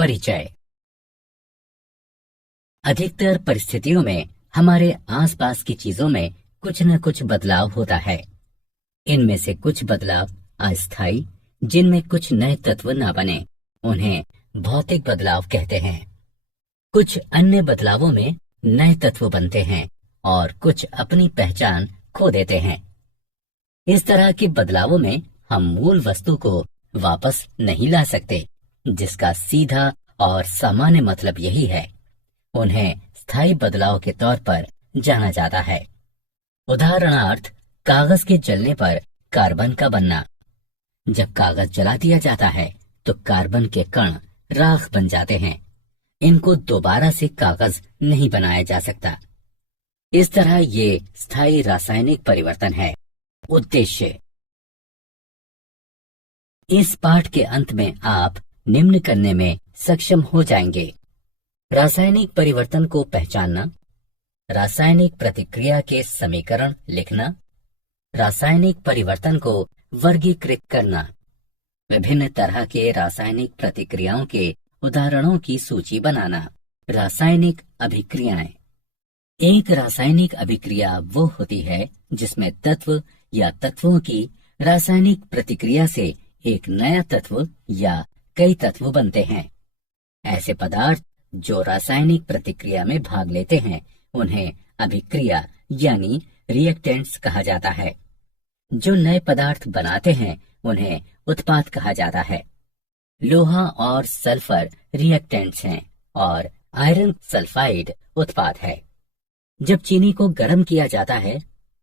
परिचय। अधिकतर परिस्थितियों में हमारे आसपास की चीजों में कुछ न कुछ बदलाव होता है। इनमें से कुछ बदलाव अस्थायी, जिनमें कुछ नए तत्व न बने, उन्हें भौतिक बदलाव कहते हैं। कुछ अन्य बदलावों में नए तत्व बनते हैं और कुछ अपनी पहचान खो देते हैं। इस तरह के बदलावों में हम मूल वस्तु को वापस नहीं ला सकते, जिसका सीधा और सामान्य मतलब यही है। उन्हें स्थायी बदलाव के तौर पर जाना जाता है। उदाहरणार्थ, कागज के जलने पर कार्बन का बनना। जब कागज जला दिया जाता है तो कार्बन के कण राख बन जाते हैं। इनको दोबारा से कागज नहीं बनाया जा सकता। इस तरह ये स्थायी रासायनिक परिवर्तन है। उद्देश्य। इस पाठ के अंत में आप निम्न करने में सक्षम हो जाएंगे: रासायनिक परिवर्तन को पहचानना, रासायनिक प्रतिक्रिया के समीकरण लिखना, रासायनिक परिवर्तन को वर्गीकृत करना, विभिन्न तरह के रासायनिक प्रतिक्रियाओं के उदाहरणों की सूची बनाना। रासायनिक अभिक्रियाएं। एक रासायनिक अभिक्रिया वो होती है जिसमें तत्व या तत्वों की रासायनिक प्रतिक्रिया से एक नया तत्व या कई तत्व बनते हैं। ऐसे पदार्थ जो रासायनिक प्रतिक्रिया में भाग लेते हैं उन्हें अभिक्रिया यानी रिएक्टेंट्स कहा जाता है। जो नए पदार्थ बनाते हैं उन्हें उत्पाद कहा जाता है। लोहा और सल्फर रिएक्टेंट्स हैं और आयरन सल्फाइड उत्पाद है। जब चीनी को गर्म किया जाता है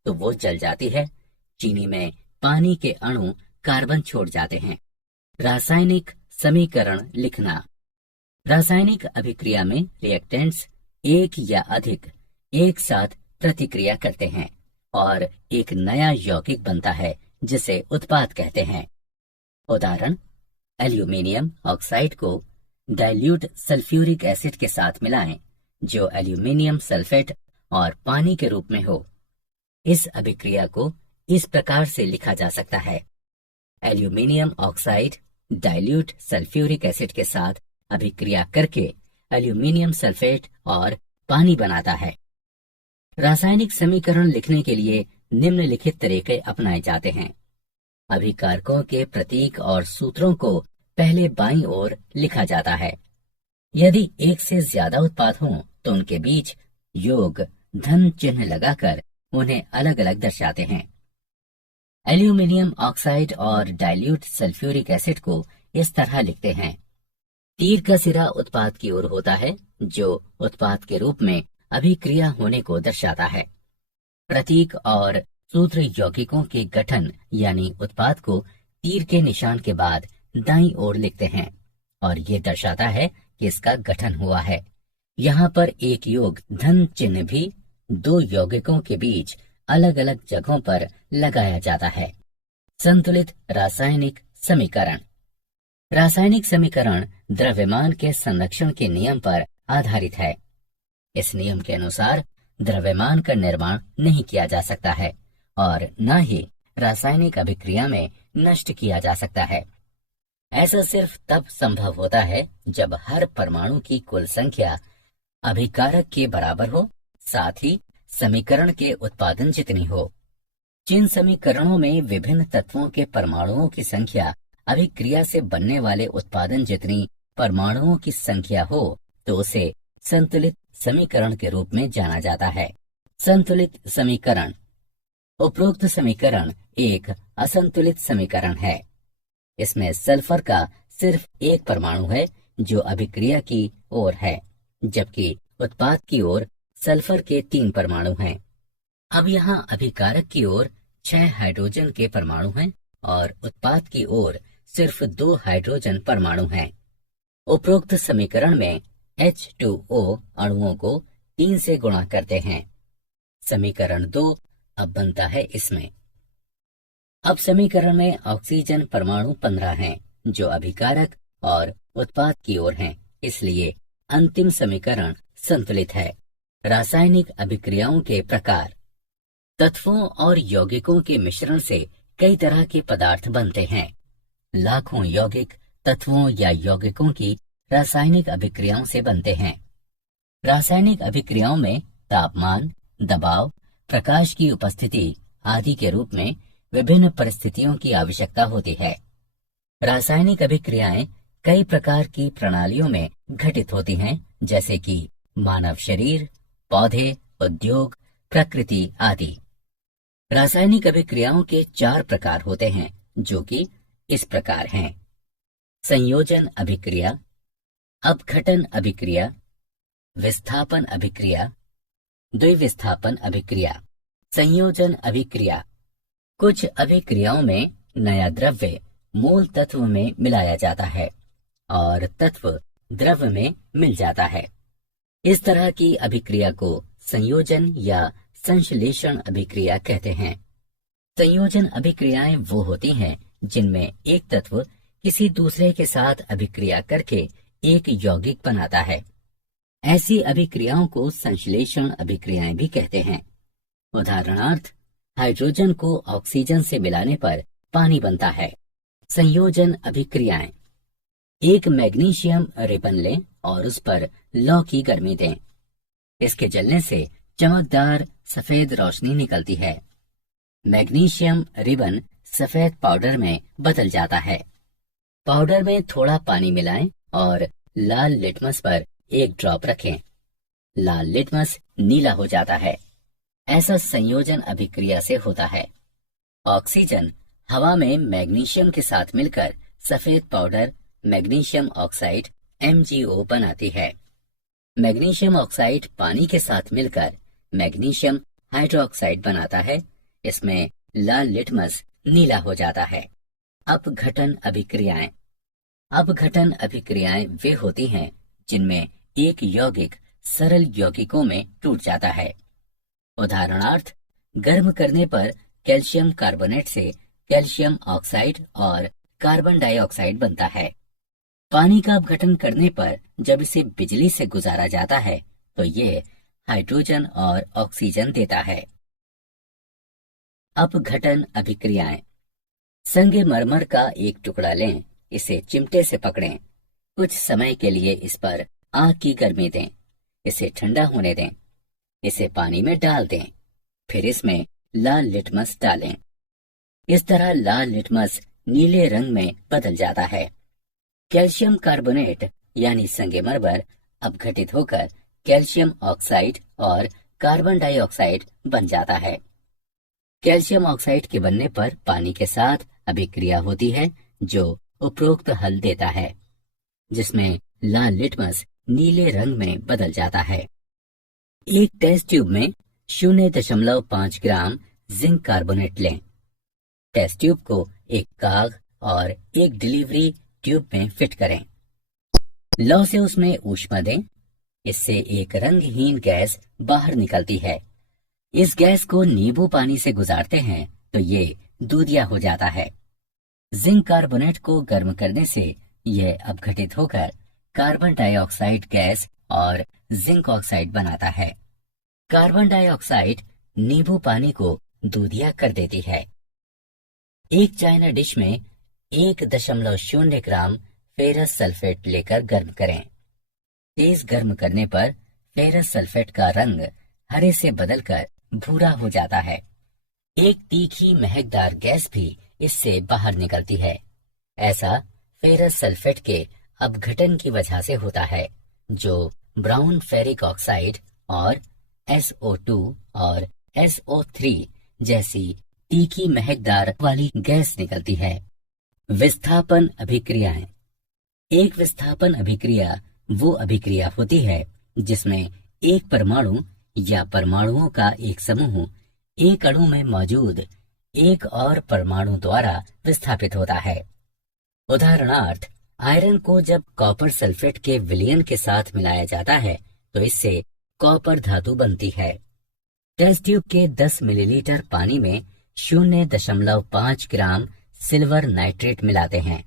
तो वो जल जाती है। चीनी में पानी के अणु कार्बन छोड़ जाते हैं। रासायनिक समीकरण लिखना। रासायनिक अभिक्रिया में रिएक्टेंट्स एक या अधिक एक साथ प्रतिक्रिया करते हैं और एक नया यौगिक बनता है जिसे उत्पाद कहते हैं। उदाहरण: एल्यूमिनियम ऑक्साइड को डाइल्यूट सल्फ्यूरिक एसिड के साथ मिलाएं जो एल्यूमिनियम सल्फेट और पानी के रूप में हो। इस अभिक्रिया को इस प्रकार से लिखा जा सकता है: aluminium oxide dilute sulphuric acid के साथ अभिक्रिया करके एल्यूमिनियम सल्फेट और पानी बनाता है। रासायनिक समीकरण लिखने के लिए निम्नलिखित तरीके अपनाए जाते हैं। अभिकारकों के प्रतीक और सूत्रों को पहले बाईं ओर लिखा जाता है। यदि एक से ज्यादा उत्पाद हों तो उनके बीच योग धन चिन्ह लगाकर उन्हें अलग अलग दर्शाते हैं। एल्यूमिनियम ऑक्साइड और डाइल्यूट सल्फ्यूरिक एसिड को इस तरह लिखते हैं। तीर का सिरा उत्पाद की ओर होता है जो उत्पाद के रूप में अभिक्रिया होने को दर्शाता है। प्रतीक और सूत्र यौगिकों के गठन यानी उत्पाद को तीर के निशान के बाद दाईं ओर लिखते हैं और ये दर्शाता है कि इसका गठन हुआ है। यहाँ पर एक योग धन चिन्ह भी दो यौगिकों के बीच अलग अलग जगहों पर लगाया जाता है। संतुलित रासायनिक समीकरण। रासायनिक समीकरण द्रव्यमान के संरक्षण के नियम पर आधारित है। इस नियम के अनुसार द्रव्यमान का निर्माण नहीं किया जा सकता है और न ही रासायनिक अभिक्रिया में नष्ट किया जा सकता है। ऐसा सिर्फ तब संभव होता है जब हर परमाणु की कुल संख्या अभिकारक के बराबर हो, साथ ही समीकरण के उत्पादन जितनी हो। जिन समीकरणों में विभिन्न तत्वों के परमाणुओं की संख्या अभिक्रिया से बनने वाले उत्पादन जितनी परमाणुओं की संख्या हो तो उसे संतुलित समीकरण के रूप में जाना जाता है। संतुलित समीकरण। उपरोक्त समीकरण एक असंतुलित समीकरण है। इसमें सल्फर का सिर्फ एक परमाणु है जो अभिक्रिया की ओर है, जबकि उत्पाद की ओर सल्फर के 3 परमाणु हैं। अब यहाँ अभिकारक की ओर 6 हाइड्रोजन के परमाणु हैं और उत्पाद की ओर सिर्फ 2 हाइड्रोजन परमाणु हैं। उपरोक्त समीकरण में H2O अणुओं को 3 से गुणा करते हैं। समीकरण 2 अब बनता है इसमें। अब समीकरण में ऑक्सीजन परमाणु 15 हैं जो अभिकारक और उत्पाद की ओर हैं, इसलिए अंतिम समीकरण संतुलित है। रासायनिक अभिक्रियाओं के प्रकार। तत्वों और यौगिकों के मिश्रण से कई तरह के पदार्थ बनते हैं। लाखों यौगिक तत्वों या यौगिकों की रासायनिक अभिक्रियाओं से बनते हैं। रासायनिक अभिक्रियाओं में तापमान, दबाव, प्रकाश की उपस्थिति आदि के रूप में विभिन्न परिस्थितियों की आवश्यकता होती है। रासायनिक अभिक्रियाएं कई प्रकार की प्रणालियों में घटित होती हैं, जैसे कि मानव शरीर, पौधे, उद्योग, प्रकृति आदि। रासायनिक अभिक्रियाओं के 4 प्रकार होते हैं, जो कि इस प्रकार हैं: संयोजन अभिक्रिया, अपघटन अभिक्रिया, विस्थापन अभिक्रिया, द्विविस्थापन अभिक्रिया। संयोजन अभिक्रिया: कुछ अभिक्रियाओं में नया द्रव्य मूल तत्व में मिलाया जाता है और तत्व द्रव्य में मिल जाता है। इस तरह की अभिक्रिया को संयोजन या संश्लेषण अभिक्रिया कहते हैं। संयोजन अभिक्रियाएं वो होती हैं जिनमें एक तत्व किसी दूसरे के साथ अभिक्रिया करके एक यौगिक बनाता है। ऐसी अभिक्रियाओं को संश्लेषण अभिक्रियाएं भी कहते हैं। उदाहरणार्थ, हाइड्रोजन को ऑक्सीजन से मिलाने पर पानी बनता है। संयोजन अभिक्रियाएं: एक मैग्नीशियम रिबन लें और उस पर लौ की गर्मी दें। इसके जलने से चमकदार सफेद रोशनी निकलती है। मैग्नीशियम रिबन सफेद पाउडर में बदल जाता है। पाउडर में थोड़ा पानी मिलाएं और लाल लिटमस पर एक ड्रॉप रखें। लाल लिटमस नीला हो जाता है। ऐसा संयोजन अभिक्रिया से होता है। ऑक्सीजन हवा में मैग्नीशियम के साथ मिलकर सफेद पाउडर मैग्नीशियम ऑक्साइड MgO बनाती है। मैग्नीशियम ऑक्साइड पानी के साथ मिलकर मैग्नीशियम हाइड्रोक्साइड बनाता है। इसमें लाल लिटमस नीला हो जाता है। अपघटन अभिक्रियाएं: अपघटन अभिक्रियाएं वे होती हैं जिनमें एक यौगिक सरल यौगिकों में टूट जाता है। उदाहरणार्थ, गर्म करने पर कैल्शियम कार्बोनेट से कैल्शियम ऑक्साइड और कार्बन डाइऑक्साइड बनता है। पानी का अपघटन करने पर जब इसे बिजली से गुजारा जाता है तो ये हाइड्रोजन और ऑक्सीजन देता है। अपघटन अभिक्रियाएं: संगमरमर का एक टुकड़ा लें, इसे चिमटे से पकड़ें, कुछ समय के लिए इस पर आग की गर्मी दें, इसे ठंडा होने दें, इसे पानी में डाल दें, फिर इसमें लाल लिटमस डालें। इस तरह लाल लिटमस नीले रंग में बदल जाता है। कैल्शियम कार्बोनेट यानी संगमरमर अपघटित होकर कैल्शियम ऑक्साइड और कार्बन डाइऑक्साइड बन जाता है। कैल्शियम ऑक्साइड के बनने पर पानी के साथ अभिक्रिया होती है जो उपरोक्त हल देता है, जिसमें लाल लिटमस नीले रंग में बदल जाता है। एक टेस्ट ट्यूब में 0.5 ग्राम जिंक कार्बोनेट लें। टेस्ट ट्यूब को एक काग और एक डिलीवरी ट्यूब में फिट करें। लौ से उसमें ऊष्मा दें। इससे एक रंगहीन गैस बाहर निकलती है। इस गैस को नींबू पानी से गुजारते हैं तो ये दूधिया हो जाता है। जिंक कार्बोनेट को गर्म करने से यह अपघटित होकर कार्बन डाइऑक्साइड गैस और जिंक ऑक्साइड बनाता है। कार्बन डाइऑक्साइड नींबू पानी को दूधिया कर देती है। एक चाइना डिश में 1.0 ग्राम फेरस सल्फेट लेकर गर्म करें। तेज गर्म करने पर फेरस सल्फेट का रंग हरे से बदलकर भूरा हो जाता है। एक तीखी महकदार गैस भी इससे बाहर निकलती है। ऐसा फेरस सल्फेट के अपघटन की वजह से होता है, जो ब्राउन फेरिक ऑक्साइड और SO2 और SO3 जैसी तीखी महकदार वाली गैस निकलती है। विस्थापन अभिक्रियाएं: एक विस्थापन अभिक्रिया वो अभिक्रिया होती है जिसमें एक परमाणु या परमाणुओं का एक समूह एक अणु में मौजूद एक और परमाणु द्वारा विस्थापित होता है। उदाहरणार्थ, आयरन को जब कॉपर सल्फेट के विलयन के साथ मिलाया जाता है तो इससे कॉपर धातु बनती है। टेस्ट ट्यूब के 10 मिलीलीटर पानी में 0.5 ग्राम सिल्वर नाइट्रेट मिलाते हैं।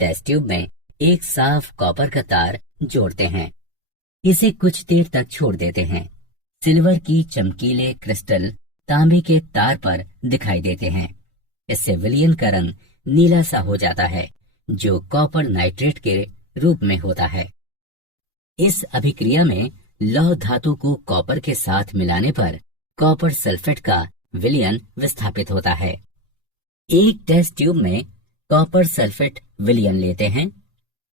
टेस्ट ट्यूब में एक साफ कॉपर का तार जोड़ते हैं। इसे कुछ देर तक छोड़ देते हैं। सिल्वर की चमकीले क्रिस्टल तांबे के तार पर दिखाई देते हैं। इससे विलयन का रंग नीला सा हो जाता है, जो कॉपर नाइट्रेट के रूप में होता है। इस अभिक्रिया में लौह धातु को कॉपर के साथ मिलाने पर कॉपर सल्फेट का विलयन विस्थापित होता है। एक टेस्ट ट्यूब में कॉपर सल्फेट विलयन लेते हैं।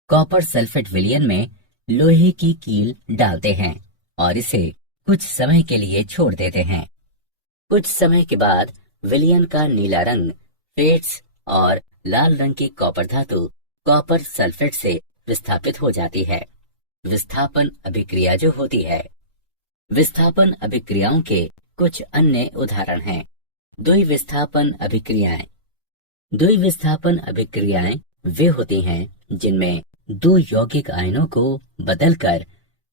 कॉपर सल्फेट विलयन में लोहे की कील डालते हैं और इसे कुछ समय के लिए छोड़ देते हैं। कुछ समय के बाद विलयन का नीला रंग फेड्स और लाल रंग की कॉपर धातु कॉपर सल्फेट से विस्थापित हो जाती है। विस्थापन अभिक्रिया जो होती है। विस्थापन अभिक्रियाओं के कुछ अन्य उदाहरण हैं। द्विविस्थापन अभिक्रियाएं। द्विविस्थापन अभिक्रियाएं वे होती हैं जिनमें दो यौगिक आयनों को बदलकर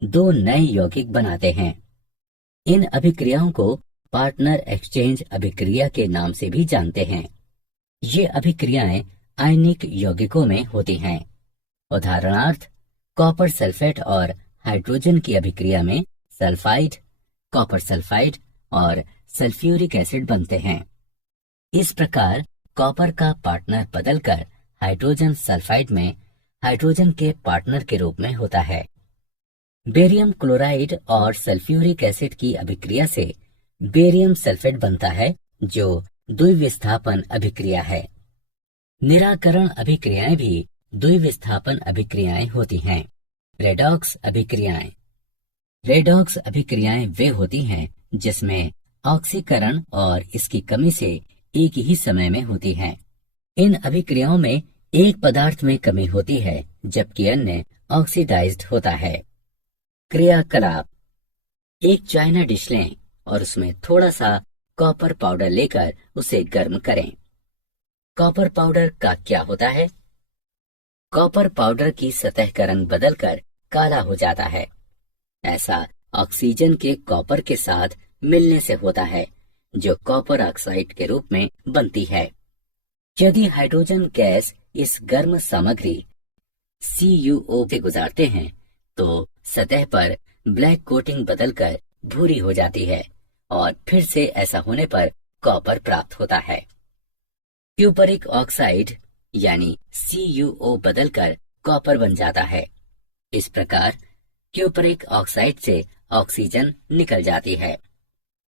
दो नए यौगिक बनाते हैं। इन अभिक्रियाओं को पार्टनर एक्सचेंज अभिक्रिया के नाम से भी जानते हैं। ये अभिक्रियाएं आयनिक यौगिकों में होती हैं। उदाहरणार्थ कॉपर सल्फेट और हाइड्रोजन की अभिक्रिया में सल्फाइड, कॉपर सल्फाइड और सल्फ्यूरिक एसिड बनते हैं। इस प्रकार कॉपर का पार्टनर बदलकर हाइड्रोजन सल्फाइड में हाइड्रोजन के पार्टनर के रूप में होता है। बेरियम क्लोराइड और सल्फ्यूरिक एसिड की अभिक्रिया से बेरियम सल्फेट बनता है जो द्विविस्थापन अभिक्रिया है। निराकरण अभिक्रियाएं भी द्विविस्थापन अभिक्रियाएं होती हैं। रेडॉक्स अभिक्रियाएं। रेडॉक्स अभिक्रियाएं वे होती हैं जिसमें ऑक्सीकरण और इसकी कमी से एक ही समय में होती हैं। इन अभिक्रियाओं में एक पदार्थ में कमी होती है जबकि अन्य ऑक्सीडाइज्ड होता है। क्रियाकलाप। एक चाइना डिश लें और उसमें थोड़ा सा कॉपर पाउडर लेकर उसे गर्म करें। कॉपर पाउडर का क्या होता है? कॉपर पाउडर की सतह का रंग बदलकर काला हो जाता है। ऐसा ऑक्सीजन के कॉपर के साथ मिलने से होता है जो कॉपर ऑक्साइड के रूप में बनती है। यदि हाइड्रोजन गैस इस गर्म सामग्री CuO से गुजारते हैं तो सतह पर ब्लैक कोटिंग बदलकर भूरी हो जाती है और फिर से ऐसा होने पर कॉपर प्राप्त होता है। क्यूपरिक ऑक्साइड यानी CuO बदलकर कॉपर बन जाता है। इस प्रकार क्यूपरिक ऑक्साइड से ऑक्सीजन निकल जाती है।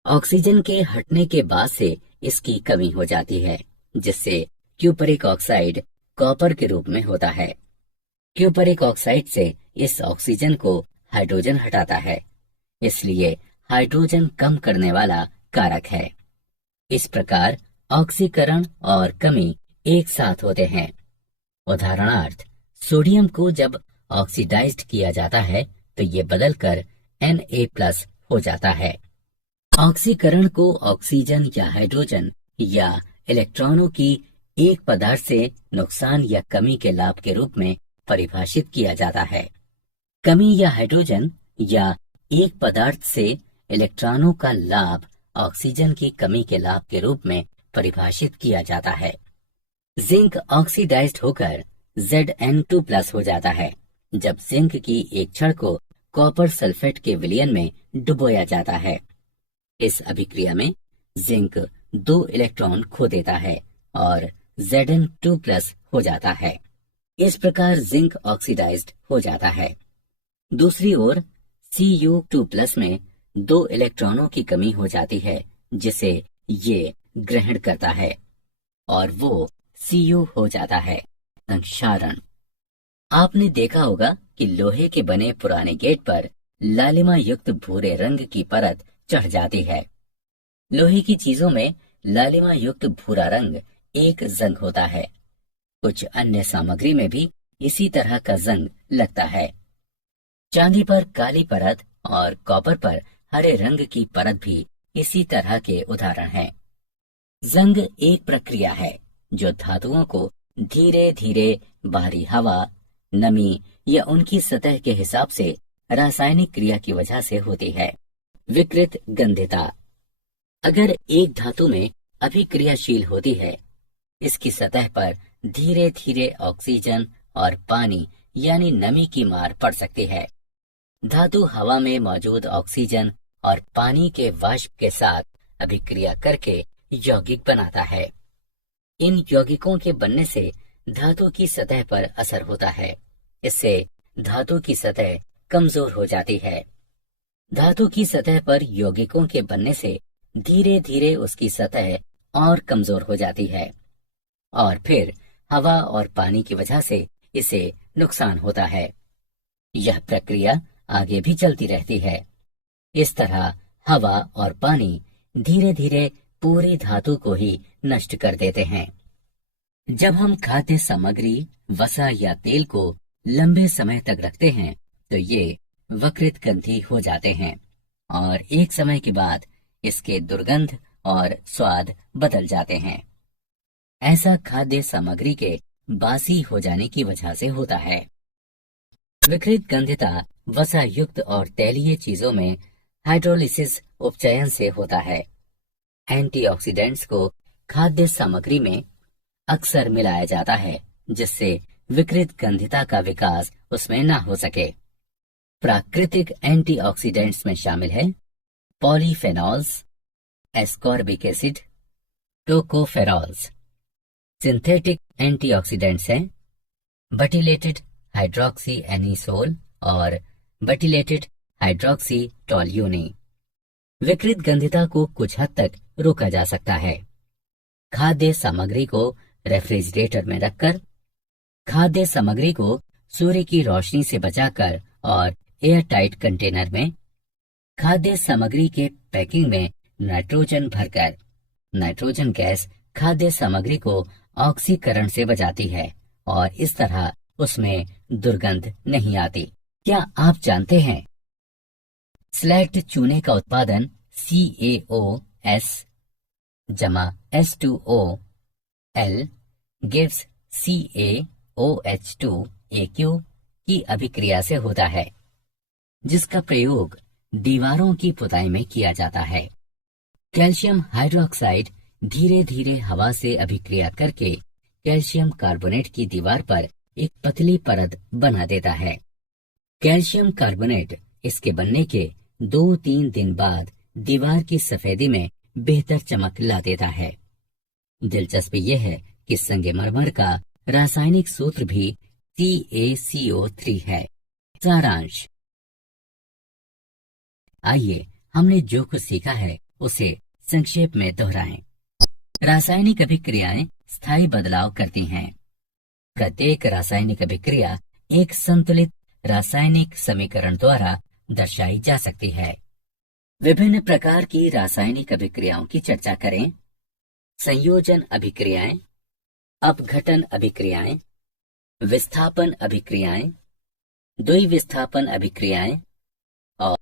ऑक्सीजन के हटने के बाद से इसकी कमी हो जाती है जिससे क्यूपरिक ऑक्साइड कॉपर के रूप में होता है। क्यूपरिक ऑक्साइड से इस ऑक्सीजन को हाइड्रोजन हटाता है, इसलिए हाइड्रोजन कम करने वाला कारक है। इस प्रकार ऑक्सीकरण और कमी एक साथ होते हैं। उदाहरणार्थ सोडियम को जब ऑक्सीडाइज्ड किया जाता है तो ये बदलकर Na+ हो जाता है। ऑक्सीकरण को ऑक्सीजन या हाइड्रोजन या इलेक्ट्रॉनों की एक पदार्थ से नुकसान या कमी के लाभ के रूप में परिभाषित किया जाता है। कमी या हाइड्रोजन या एक पदार्थ से इलेक्ट्रॉनों का लाभ ऑक्सीजन की कमी के लाभ के रूप में परिभाषित किया जाता है। जिंक ऑक्सीडाइज्ड होकर Zn2+ हो जाता है जब जिंक की एक छड़ को कॉपर सल्फेट के विलयन में डुबोया जाता है। इस अभिक्रिया में जिंक 2 इलेक्ट्रॉन खो देता है और Zn2+ हो जाता है। इस प्रकार जिंक ऑक्सीडाइज्ड हो जाता है। दूसरी ओर Cu2+ में 2 इलेक्ट्रॉनों की कमी हो जाती है जिसे ये ग्रहण करता है और वो Cu हो जाता है। संक्षारण। आपने देखा होगा कि लोहे के बने पुराने गेट पर लालिमा युक्त भूरे रंग की परत चढ़ जाती है। लोहे की चीजों में लालिमा युक्त भूरा रंग एक जंग होता है। कुछ अन्य सामग्री में भी इसी तरह का जंग लगता है। चांदी पर काली परत और कॉपर पर हरे रंग की परत भी इसी तरह के उदाहरण हैं। जंग एक प्रक्रिया है जो धातुओं को धीरे धीरे बाहरी हवा, नमी या उनकी सतह के हिसाब से रासायनिक क्रिया की वजह से होती है। विकृत गंधिता। अगर एक धातु में अभिक्रियाशील होती है, इसकी सतह पर धीरे धीरे ऑक्सीजन और पानी यानी नमी की मार पड़ सकती है। धातु हवा में मौजूद ऑक्सीजन और पानी के वाष्प के साथ अभिक्रिया करके यौगिक बनाता है। इन यौगिकों के बनने से धातु की सतह पर असर होता है। इससे धातु की सतह कमजोर हो जाती है। धातु की सतह पर यौगिकों के बनने से धीरे धीरे उसकी सतह और कमजोर हो जाती है और फिर हवा और पानी की वजह से इसे नुकसान होता है। यह प्रक्रिया आगे भी चलती रहती है। इस तरह हवा और पानी धीरे धीरे पूरी धातु को ही नष्ट कर देते हैं। जब हम खाद्य सामग्री, वसा या तेल को लंबे समय तक रखते हैं तो ये वक्रित गंधी हो जाते हैं और एक समय के बाद इसके दुर्गंध और स्वाद बदल जाते हैं। ऐसा खाद्य सामग्री के बासी हो जाने की वजह से होता है। विकृत गंधिता वसा युक्त और तैलीय चीजों में हाइड्रोलिसिस उपचयन से होता है। एंटीऑक्सीडेंट्स को खाद्य सामग्री में अक्सर मिलाया जाता है जिससे विकृत गंधिता का विकास उसमें न हो सके। प्राकृतिक एंटीऑक्सीडेंट्स में शामिल है polyphenols, ascorbic acid, tocopherols. Synthetic antioxidants हैं बटिलेटेड हाइड्रोक्सी एनिसोल और बटिलेटेड हाइड्रोक्सी टोल्यूनी। विकृत गंधिता को कुछ हद तक रोका जा सकता है। खाद्य सामग्री को रेफ्रिजरेटर में रखकर, खाद्य सामग्री को सूर्य की रोशनी से बचाकर और एयर टाइट कंटेनर में, खाद्य सामग्री के पैकिंग में नाइट्रोजन भरकर। नाइट्रोजन गैस खाद्य सामग्री को ऑक्सीकरण से बचाती है और इस तरह उसमें दुर्गंध नहीं आती। क्या आप जानते हैं स्लैक्ड चूने का उत्पादन CaOS जमा H2O गिव्स CaOH2aq की अभिक्रिया से होता है, जिसका प्रयोग दीवारों की पुताई में किया जाता है। कैल्शियम हाइड्रोक्साइड धीरे धीरे हवा से अभिक्रिया करके कैल्शियम कार्बोनेट की दीवार पर एक पतली परत बना देता है। कैल्शियम कार्बोनेट इसके बनने के 2-3 दिन बाद दीवार की सफेदी में बेहतर चमक ला देता है। दिलचस्प यह है कि संगमरमर का रासायनिक सूत्र भी CaCO3 है। सारांश, आइए हमने जो कुछ सीखा है उसे संक्षेप में दोहराएं। रासायनिक अभिक्रियाएं स्थायी बदलाव करती हैं। प्रत्येक रासायनिक अभिक्रिया एक संतुलित रासायनिक समीकरण द्वारा दर्शाई जा सकती है। विभिन्न प्रकार की रासायनिक अभिक्रियाओं की चर्चा करें। संयोजन अभिक्रियाएं, अपघटन अभिक्रियाएं, विस्थापन अभिक्रियाएं, द्विविस्थापन अभिक्रियाएं और